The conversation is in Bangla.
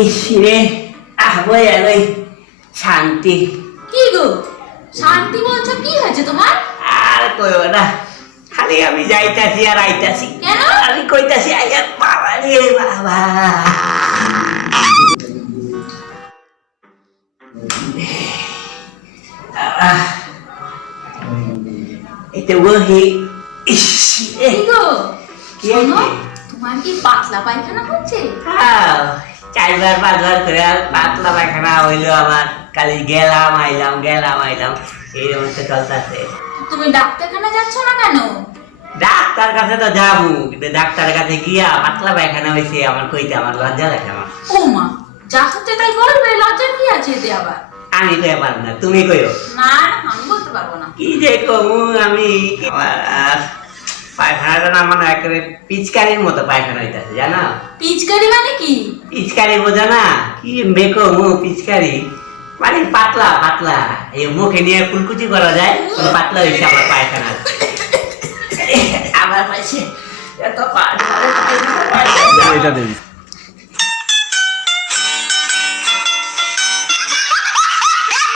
ইসরে বইয়া লই শান্তি। কি গো শান্তি বলছো, কি হয়েছে তোমার? আর কইও না, খালি আমি যাইতাছি আর আইতাছি। কেন? আমি কইতাছি আইয়া বাবা রে বাবা। এটা ওহি কি গো কি শোনো, হয়েছে? তোমার কি পাতলা পায়খানা হচ্ছে? চারবার পাঁচবার করে পাতলা পায়খানা হইলো আমার, খালি গেলাম আইলাম এইরকম তো চলতেছে। তুমি ডাক্তারখানা যাচ্ছ না কেন? ডাক্তার কাছে তো যাবো, কিন্তু ডাক্তারের কাছে গিয়া পাতলা পায়খানা হয়েছে আমার কইতে আমার লজ্জা লাগে। আমার ও মা, যা হচ্ছে তাই বলবে, লজ্জার কি আছে এতে আবার? আমি কইয়া পারব না, তুমি কইও। না আমি বলতে পারবো না। কি যে কমু আমি, পায়খানাটা না মানে একেবারে পিচকারির মতো পায়খানা হইতাছে জানো। পিচকারি মানে কি? পিচকারি বোঝা না কি বেকমু? পিচকারি মানে পাতলা পাতলা, এই মুখে নিয়ে কুলকুচি করা যায়, পাতলা হয়েছে আমার পায়খানা। আমার পাশে এত পায়খানা এটা দেবি।